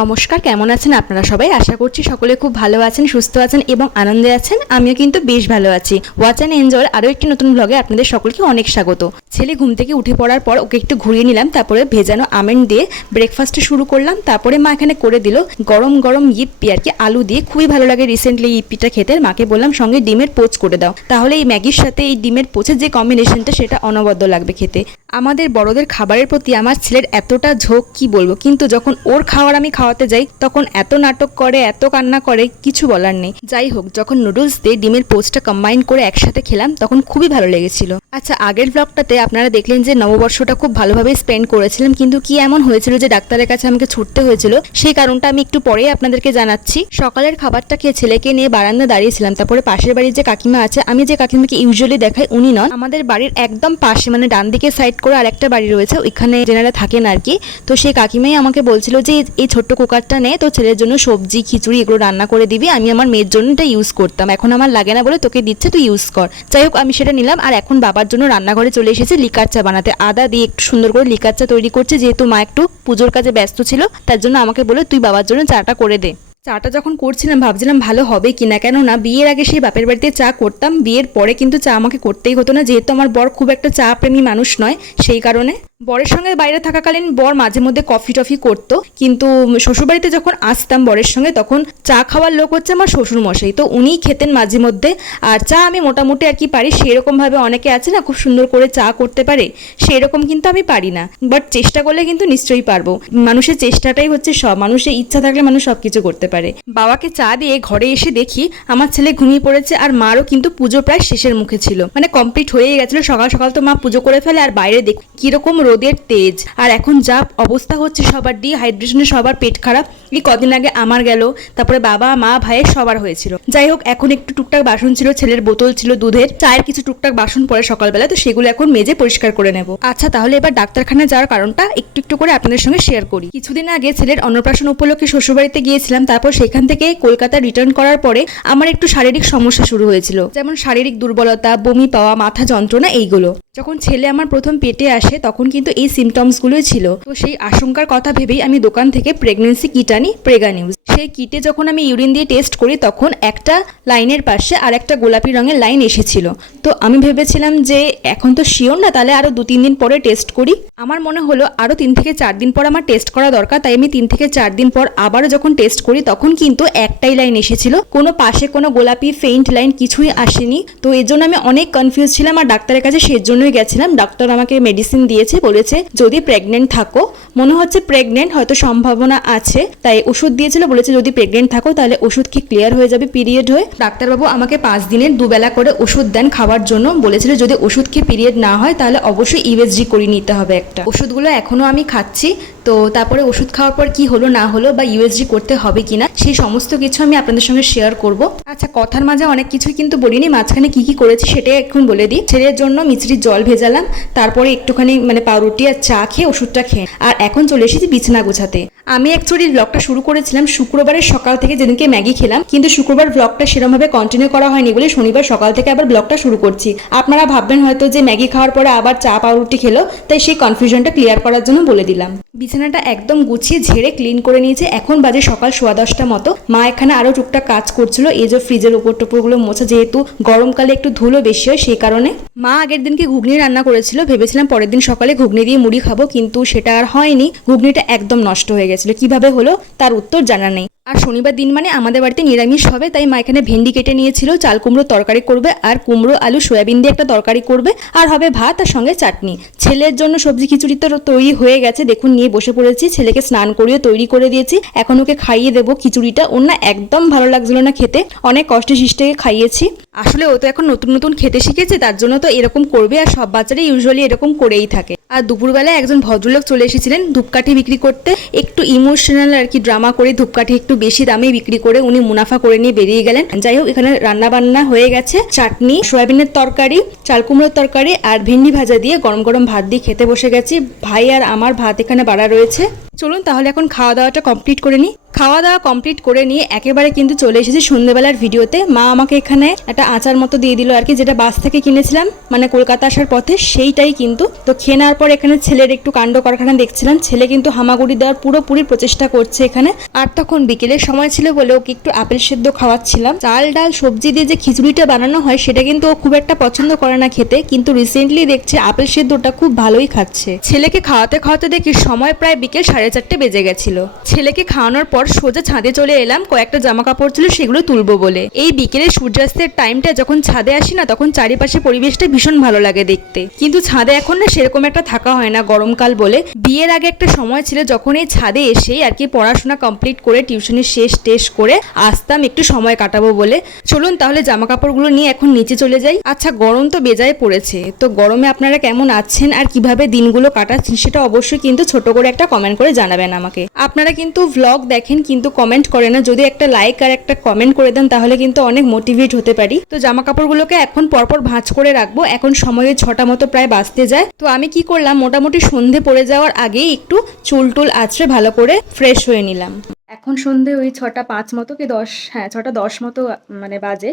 নমস্কার, কেমন আছেন আপনারা সবাই? আশা করছি সকলে খুব ভালো আছেন, সুস্থ আছেন এবং আনন্দে আছেন। আমিও কিন্তু বেশ ভালো আছি। ওয়াচ অ্যান্ড এনজয় আরও একটি নতুন ব্লগে আপনাদের সকলকে অনেক স্বাগত। ছেলে ঘুম থেকে উঠে পড়ার পর ওকে একটু ঘুরিয়ে নিলাম, তারপরে ভেজানো আমন্ড দিয়ে ব্রেকফাস্টে শুরু করলাম। তারপরে মা এখানে করে দিল গরম গরম ইপ্পি, আর কি আলু দিয়ে, খুবই ভালো লাগে রিসেন্টলি ইপ্পিটা খেতে। মাকে বললাম সঙ্গে ডিমের পোচ করে দাও, তাহলে এই ম্যাগির সাথে এই ডিমের পোচের যে কম্বিনেশনটা সেটা অনবদ্য লাগবে খেতে। আমাদের বড়দের খাবারের প্রতি আমার ছেলের এতটা ঝোঁক কি বলবো, কিন্তু যখন ওর খাবার আমি খাওয়াতে যাই তখন এত নাটক করে, এত কান্না করে, কিছু বলার নেই। যাই হোক, যখন নুডলস দিয়ে ডিমের পোচটা কম্বাইন করে একসাথে খেলাম তখন খুবই ভালো লেগেছিল। আচ্ছা, আগের ব্লগটাতে আপনারা দেখলেন যে নববর্ষটা খুব ভালোভাবে স্পেন্ড করেছিলাম, কিন্তু কি এমন হয়েছিল যে ডাক্তারের কাছে আমাকে ছুটতে হয়েছিল, সেই কারণটা আমি একটু পরেই আপনাদেরকে জানাচ্ছি। সকালের খাবারটা খেয়ে ছেলেকে নিয়ে বারান্দা দাঁড়িয়েছিলাম। তারপরে পাশের বাড়ির যে কাকিমা আছে, আমি যে কাকিমাকে ইউজুয়ালি দেখাই উনি নন, আমাদের বাড়ির একদম পাশে, মানে ডান দিকে সাইড করে আরেকটা বাড়ি রয়েছে, ওইখানে যেনারা থাকেন আর কি। তো সেই কাকিমাই আমাকে বলছিল যে এই ছোট্ট কুকারটা নে, তো ছেলের জন্য সবজি খিচুড়ি এগুলো রান্না করে দিবি। আমি আমার মেয়ের জন্য এটা ইউজ করতাম, এখন আমার লাগে না বলে তোকে দিচ্ছে, তুই ইউজ কর। যাই হোক, আমি সেটা নিলাম। আর এখন বাবার জন্য রান্নাঘরে চলে এসেছে লিকার চা বানাতে। আদা দিয়ে একটু সুন্দর করে লিকার চা তৈরি করছে, যেহেতু মা একটু পুজোর কাজে ব্যস্ত ছিল, তার জন্য আমাকে বলে তুই বাবার জন্য চাটা করে দে। চাটা যখন করছিলাম ভাবছিলাম ভালো হবে কিনা, কেননা বিয়ের আগে সেই বাপের বাড়িতে চা করতাম, বিয়ের পরে কিন্তু চা আমাকে করতেই হতো না, যেহেতু আমার বর খুব একটা চা প্রেমী মানুষ নয়। সেই কারণে বরের সঙ্গে বাইরে থাকাকালীন বর মাঝে মধ্যে কফি টফি করতো, কিন্তু শ্বশুরবাড়িতে যখন আসতাম বরের সঙ্গে তখন চা খাওয়ার লোক হচ্ছে আমার শ্বশুর মশাই, তো উনিই খেতেন মাঝে মধ্যে। আর চা আমি মোটামুটি আর কি পারি, সেরকমভাবে অনেকে আছে না খুব সুন্দর করে চা করতে পারে, সেরকম কিন্তু আমি পারি না, বাট চেষ্টা করলে কিন্তু নিশ্চয়ই পারবো। মানুষের চেষ্টাটাই হচ্ছে সব, মানুষের ইচ্ছা থাকলে মানুষ সব কিছু করতে পারে। বাবাকে চা দিয়ে ঘরে এসে দেখি আমার ছেলে ঘুমিয়ে পড়েছে, আর মারও কিন্তু পুজো প্রায় শেষের মুখে ছিল, মানে কমপ্লিট হয়ে গেছিল। সকাল সকাল তো মা পুজো করে ফেলে, আর বাইরে দেখ কিরকম রোদের তেজ, আর এখন যা অবস্থা হচ্ছে সবার ডিহাইড্রেশনে, সবার পেট খারাপ। এই কদিন আগে আমার গেল, তারপরে বাবা মা ভাইয়ের সবার হয়েছিল। যাই হোক, এখন একটু টুকটাক বাসন ছিল, ছেলের বোতল ছিল দুধের, চায়ের কিছু টুকটাক বাসন পড়ে সকালবেলা, তো সেগুলো এখন মেজে পরিষ্কার করে নেব। আচ্ছা, তাহলে এবার ডাক্তারখানায় যাওয়ার কারণটা একটু একটু করে আপনাদের সঙ্গে শেয়ার করি। কিছুদিন আগে ছেলের অন্নপ্রাশন উপলক্ষে শ্বশুরবাড়িতে গিয়েছিলাম, তারপর সেখান থেকে কলকাতা রিটার্ন করার পরে আমার একটু শারীরিক সমস্যা শুরু হয়েছিল, যেমন শারীরিক দুর্বলতা, বমি পাওয়া, মাথা যন্ত্রণা, এইগুলো। যখন ছেলে আমার প্রথম পেটে আসে তখন কিন্তু এই সিমটমসগুলোই ছিল। তো সেই আশঙ্কার কথা ভেবেই আমি দোকান থেকে প্রেগনেন্সি কিট আনি, প্রেগা নিউজ। সেই কিটে যখন আমি ইউরিন দিয়ে টেস্ট করি তখন একটা লাইনের পাশে আর একটা গোলাপি রঙের লাইন এসেছিল। তো আমি ভেবেছিলাম যে এখন তো শিওর না, তাহলে আরো 2-3 দিন পরে টেস্ট করি। আমার মনে হলো আরো 3 থেকে 4 দিন পর আমার টেস্ট করা দরকার, তাই আমি 3 থেকে 4 দিন পর আবারও যখন টেস্ট করি তখন কিন্তু একটাই লাইন এসেছিল, কোনো পাশে কোনো গোলাপি ফেইন্ট লাইন কিছুই আসেনি। তো এর জন্য আমি অনেক কনফিউজ ছিলাম, আর ডাক্তারের কাছে সেজন্যই গেছিলাম। ডাক্তার আমাকে মেডিসিন দিয়েছে, বলেছে যদি প্রেগনেন্ট থাকো, মনে হচ্ছে প্রেগনেন্ট হয়তো সম্ভাবনা আছে, তাই ওষুধ দিয়েছিল, বলেছে যদি প্রেগনেন্ট থাকো তাহলে ওষুধ কি ক্লিয়ার হয়ে যাবে পিরিয়ড হয়ে। ডাক্তারবাবু আমাকে 5 দিনের 2 বেলা করে ওষুধ দেন খাওয়ার জন্য, বলেছিল যদি ওষুধ খেয়ে পিরিয়ড না হয় তাহলে অবশ্যই ইউএসজি করে নিতে হবে একটা। ওষুধগুলো এখনো আমি খাচ্ছি। তো তারপরে ওষুধ খাওয়ার পর কি হলো না হলো বা ইউএসজি করতে হবে কিনা সেই সমস্ত কিছু আমি আপনাদের সঙ্গে শেয়ার করব। আচ্ছা, কথার মাঝে অনেক কিছুই কিন্তু বলিনি, মাঝখানে কি কি করেছি সেটাই এখন বলে দিই। ছেলের জন্য মিছরির জল ভেজালাম, তারপরে একটুখানি মানে পাউরুটি আর চা খেয়ে ওষুধটা খেয়ে, আর এখন চলে এসেছি বিছানা গোছাতে। আমি অ্যাকচুয়ালি ব্লগটা শুরু করেছিলাম শুক্রবারের সকাল থেকে, যেদিনকে ম্যাগি খেলাম, কিন্তু শুক্রবার ব্লগটা সেরকমভাবে কন্টিনিউ করা হয়নি বলে শনিবার সকাল থেকে আবার ব্লগটা শুরু করছি। আপনারা ভাববেন হয়তো যে ম্যাগি খাওয়ার পরে আবার চা পাউরুটি খেলো, তাই সেই কনফিউশনটা ক্লিয়ার করার জন্য বলে দিলাম। বিছানাটা একদম গুছিয়ে ঝেড়ে ক্লিন করে নিয়েছে। এখন বাজে সকাল 10:15 মতো। মা এখানে আরো টুকটাক কাজ করছিল, এই যে ফ্রিজের উপর টোপরগুলো মোছা, যেহেতু গরমকালে একটু ধুলো বেশি হয় সেই কারণে। মা আগের দিনকে ঘুগনি রান্না করেছিল, ভেবেছিলাম পরের দিন সকালে ঘুগনি দিয়ে মুড়ি খাবো, কিন্তু সেটা আর হয়নি। ঘুগনিটা একদম নষ্ট হয়ে গেছিল, কিভাবে হলো তার উত্তর জানা নেই। আর শনিবার দিন মানে আমাদের বাড়িতে নিরামিষ হবে, তাই মা এখানে ভেন্ডি কেটে নিয়েছিল, চাল কুমড়ো তরকারি করবে, আর কুমড়ো আলু সয়াবিন দিয়ে একটা তরকারি করবে, আর হবে ভাত আর সঙ্গে চাটনি। ছেলের জন্য সবজি খিচুড়ি তো তৈরি হয়ে গেছে, দেখুন নিয়ে বসে পড়েছি। ছেলেকে স্নান করিয়ে তৈরি করে দিয়েছি, এখন ওকে খাইয়ে দেবো খিচুড়িটা। ওর না একদম ভালো লাগছিল না খেতে, অনেক কষ্টে শিষ্টে খাইয়েছি। আসলে ও তো এখন নতুন নতুন খেতে শিখেছে, তার জন্য তো এরকম করবে, আর সব বাচ্চারাই ইউজুয়ালি এরকম করেই থাকে। আর দুপুরবেলায় একজন ভদ্রলোক চলে এসেছিলেন ধূপকাঠি বিক্রি করতে, একটু ইমোশনাল আর কি ড্রামা করে ধূপকাঠি একটু বেশি দামে বিক্রি করে উনি মুনাফা করে নিয়ে বেরিয়ে গেলেন। যাই হোক, এখানে রান্না বান্না হয়ে গেছে, চাটনি, সয়াবিনের তরকারি, চাল কুমড়োর তরকারি আর ভেন্ডি ভাজা দিয়ে গরম গরম ভাত দিয়ে খেতে বসে গেছি। ভাই আর আমার ভাত এখানে বাড়া রয়েছে। চলুন তাহলে এখন খাওয়া দাওয়াটা কমপ্লিট করে নিই। খাওয়া দাওয়া কমপ্লিট করে নিয়ে একেবারে কিন্তু চলে এসেছি সন্ধ্যেবেলার ভিডিওতে। মা আমাকে এখানে একটা আচার মতো দিয়ে দিল আর কি, যেটা বাস থেকে কিনেছিলাম মানে কলকাতা আসার পথে, সেইটাই কিন্তু। তো খেয়ে নেওয়ার পর এখানে ছেলের একটু কাণ্ড কারখানা দেখছিলাম। ছেলে কিন্তু হামাগুড়ি দেওয়ার পুরোপুরি প্রচেষ্টা করছে এখানে। আর তখন বিকেলের সময় ছিল বলে ওকে একটু আপেল সেদ্ধ খাওয়াচ্ছিলাম। চাল ডাল সবজি দিয়ে যে খিচুড়িটা বানানো হয় সেটা কিন্তু ও খুব একটা পছন্দ করে না খেতে, কিন্তু রিসেন্টলি দেখছি আপেল সেদ্ধটা খুব ভালোই খাচ্ছে। ছেলেকে খাওয়াতে খাওয়াতে দেখি সময় প্রায় বিকেল 4:30 বেজে গেছিল। ছেলেকে খাওয়ানোর পর সোজা ছাদে চলে এলাম, কয়েকটা জামা কাপড় ছিল সেগুলো তুলবো বলে। এই বিকেলে সূর্যাস্তের টাইমটা যখন ছাদে আসি না, তখন চারিপাশে পরিবেশটা ভীষণ ভালো লাগে দেখতে। কিন্তু ছাদে এখন না সেরকম একটা থাকা হয় না গরমকাল বলে। বিয়ের আগে একটা সময় ছিল যখন এই ছাদে এসেই আর কি পড়াশোনা কমপ্লিট করে টিউশনের শেষ টেস্ট করে আসতাম একটু সময় কাটাবো বলে। চলুন তাহলে জামা কাপড়গুলো নিয়ে এখন নিচে চলে যাই। আচ্ছা, গরম তো বেজায় পড়েছে, তো গরমে আপনারা কেমন আছেন আর কিভাবে দিনগুলো কাটাচ্ছেন সেটা অবশ্যই কিন্তু ছোট করে একটা কমেন্ট করে জানাবেন আমাকে। আপনারা কিন্তু ভ্লগ দেখেন কিন্তু কমেন্ট করে না, যদি একটা লাইক আর একটা কমেন্ট করে দেন তাহলে কিন্তু অনেক মোটিভেট হতে পারি। তো জামা কাপড়গুলোকে এখন পরপর ভাঁজ করে রাখবো। এখন সময়ে 6টা মতো প্রায় বাজতে যায়। তো আমি কি করলাম, মোটামুটি সন্ধে পড়ে যাওয়ার আগেই একটু চুল টুল আঁচড়ে ভালো করে ফ্রেশ হয়ে নিলাম। এখন সন্ধে ওই 6টা 5 মতো কি 10, হ্যাঁ 6টা 10 মতো মানে বাজে।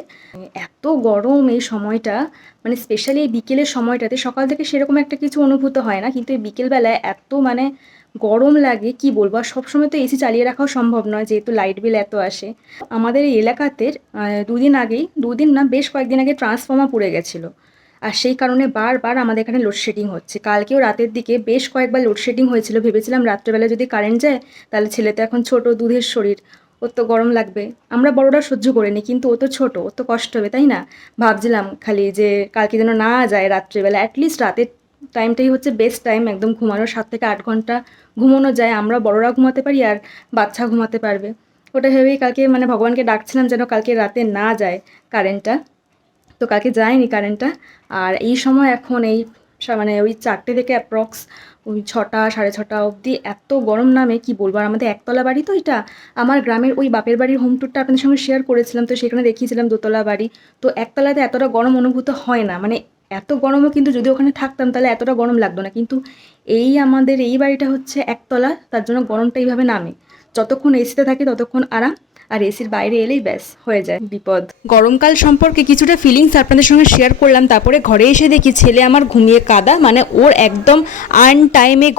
এত গরম এই সময়টা, মানে স্পেশালি এই বিকেলের সময়টাতে। সকাল থেকে সেরকম একটা কিছু অনুভূত হয় না, কিন্তু এই বিকেলবেলায় এত মানে গরম লাগে কি বলবো। আর সবসময় তো এসি চালিয়ে রাখাও সম্ভব নয়, যেহেতু লাইট বিল এত আসে। আমাদের এই এলাকাতে দুদিন না বেশ কয়েকদিন আগে ট্রান্সফর্মার পুড়ে গেছিলো, আর সেই কারণে বারবার আমাদের এখানে লোডশেডিং হচ্ছে। কালকেও রাতের দিকে বেশ কয়েকবার লোডশেডিং হয়েছিল। ভেবেছিলাম রাত্রেবেলা যদি কারেন্ট যায় তাহলে ছেলে তো এখন ছোট, দুধের শরীর, ওর তো গরম লাগবে। আমরা বড়রা সহ্য করে নিই, কিন্তু ও তো ছোট, ওর তো কষ্ট হবে তাই না। ভাবছিলাম খালি যে কালকে যেন না যায় রাত্রেবেলা। অ্যাটলিস্ট রাতের টাইমটাই হচ্ছে বেস্ট টাইম, একদম ঘুমানোর 7 থেকে 8 ঘন্টা ঘুমানো যায়। আমরা বড়রা ঘুমাতে পারি আর বাচ্চা ঘুমাতে পারবে। ওটা ভেবেই কালকে মানে ভগবানকে ডাকছিলাম যেন কালকে রাতে না যায় কারেন্টটা। তো কালকে যায়নি কারেন্টটা। আর এই সময় এখন এই মানে ওই 4টে থেকে অ্যাপ্রক্স ওই 6টা 6:30 অবধি এত গরম নামে কি বলবো। আর আমাদের একতলা বাড়ি তো এটা। আমার গ্রামের ওই বাপের বাড়ির হোম ট্যুরটা আপনাদের সঙ্গে শেয়ার করেছিলাম, তো সেখানে দেখিয়েছিলাম দোতলা বাড়ি। তো একতলাতে এতটা গরম অনুভূত হয় না, মানে এত গরমও কিন্তু যদি ওখানে থাকতাম তাহলে এতটা গরম লাগতো না। কিন্তু এই আমাদের এই বাড়িটা হচ্ছে একতলা, তার জন্য গরমটা এইভাবে নামে। যতক্ষণ এসিতে থাকে ততক্ষণ আরাম, আর এসির বাইরে এলেই ব্যাস হয়ে যায় বিপদ। গরমকাল সম্পর্কে কিছুটা ফিলিংস আপনাদের সঙ্গে শেয়ার করলাম। তারপরে ঘরে এসে দেখি ছেলে আমার ঘুমিয়ে কাদা, মানে ওর একদম আন টাইমে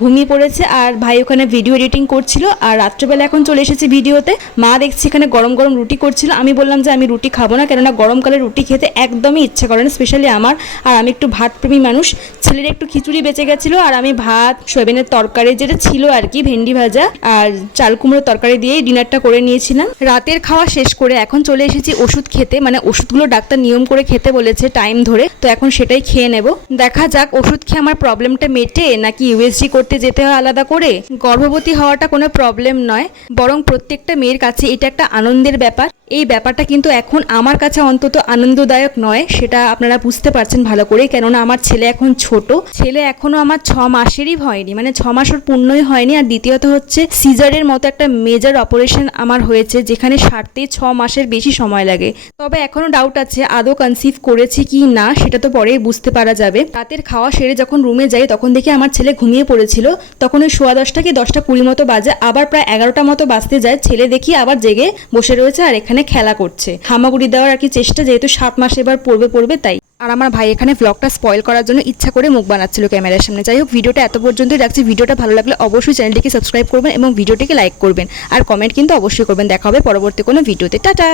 ঘুমিয়ে পড়েছে। আর ভাই ওখানে ভিডিও এডিটিং করছিল। আর রাত্রেবেলা এখন চলে এসেছি ভিডিওতে। মা দেখছি এখানে গরম গরম রুটি করছিল। আমি বললাম যে আমি রুটি খাবো না, কেননা গরমকালে রুটি খেতে একদমই ইচ্ছা করে না, স্পেশালি আমার। আর আমি একটু ভাতপ্রেমী মানুষ। ছেলের একটু খিচুড়ি বেঁচে গেছিলো, আর আমি ভাত, সয়াবিনের তরকারি যেটা ছিল আর কি, ভেন্ডি ভাজা আর চাল কুমড়োর তরকারি দিয়েই ডিনারটা করে নিয়েছিলাম। রাতের খাওয়া শেষ করে এখন চলে এসেছি ওষুধ খেতে, মানে ওষুধগুলো ডাক্তার নিয়ম করে খেতে বলেছে টাইম ধরে। তো এখন সেটাই খেয়ে নেব। দেখা যাক ওষুধ খেয়ে আমার প্রবলেমটা মেটে নাকি ইউএসজি করতে যেতে হয় আলাদা করে। গর্ভবতী হওয়াটা কোনো প্রবলেম নয়, বরং প্রত্যেকটা মেয়ের কাছে এটা একটা আনন্দের ব্যাপার। এই ব্যাপারটা কিন্তু এখন আমার কাছে অন্তত আনন্দদায়ক নয়, সেটা আপনারা বুঝতে পারছেন ভালো করে। কেননা আমার ছেলে এখন ছোট, ছেলে এখনো আমার 6 মাসেরই হয়নি, মানে 6 মাস ওর পূর্ণই হয়নি। আর দ্বিতীয়ত হচ্ছে সিজারের মতো একটা মেজর অপারেশন আমার হয়েছে, যেখানে সারতেই 6 মাসের বেশি সময় লাগে। তবে এখনো ডাউট আছে আদৌ কনসিভ করেছি কি না, সেটা তো পরেই বুঝতে পারা যাবে। রাতের খাওয়া সেরে যখন রুমে যাই তখন দেখি আমার ছেলে ঘুমিয়ে পড়েছিল। তখন ওই 10:15 কি 10:20 মতো বাজে, আবার প্রায় 11টা মতো বাজতে যায়। ছেলে দেখি আবার জেগে বসে রয়েছে আর এখানে খেলা করছে, হামাগুড়ি দেওয়ার আর কি চেষ্টা, যেহেতু 7 মাস এবার পড়বে তাই। আর আমার ভাই এখানে ব্লগটা স্পয়েল করার জন্য ইচ্ছা করে মুখ বানাচ্ছিল ক্যামেরার সামনে। যাই হোক, ভিডিওটা এত পর্যন্তই রাখছি। ভিডিওটা ভালো লাগলে অবশ্যই চ্যানেলটিকে সাবস্ক্রাইব করবেন এবং ভিডিওটিকে লাইক করবেন, আর কমেন্ট কিন্তু অবশ্যই করবেন। দেখা হবে পরবর্তী কোনো ভিডিওতে। টাটা।